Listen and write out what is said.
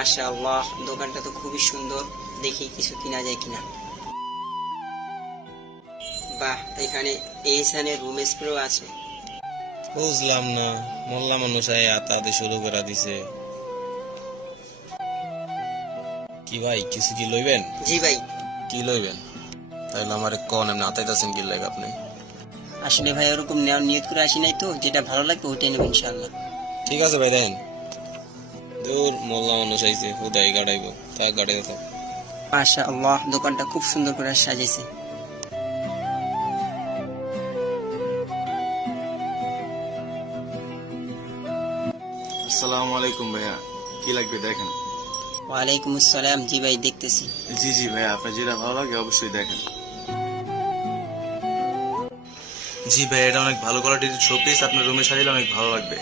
মাশাআল্লাহ, দোকানটা তো খুবই সুন্দর, দেখি কিছু কিনা যায় কিনা। বাহ, এখানে এইসানের রুম স্প্রেও আছে। বুঝলাম না, মোল্লা মানুষ আতাতে শুরু করে দিছে। কি ভাই, কিছু কি লইবেন? জি ভাই। কি লইবেন? তাহলে আমার কোন এমনি আতাইতাছেন কি লাগে আপনি? আসলে ভাই ওরকম নেওয়ার নিয়ত করে আসি নাই তো, যেটা ভালো লাগবে ওইটাই নেব ইনশাআল্লাহ। ঠিক আছে ভাই, দেখেন। দূর, মোল্লা মানুষ আইছে, হুদাই গাড়াইবো, তা গাড়াইতে থাক। মাশাআল্লাহ, দোকানটা খুব সুন্দর করে সাজিয়েছে। আসসালামু আলাইকুম ভাইয়া, কি লাগবে দেখেন। ওয়ালাইকুম আসসালাম। জি ভাই, দেখতেছি। জি জি ভাইয়া, আপনার যেটা ভালো লাগে অবশ্যই দেখেন। জি ভাই, এটা অনেক ভালো কোয়ালিটির শোপিস, আপনার রুমে সাজালে অনেক ভালো লাগবে।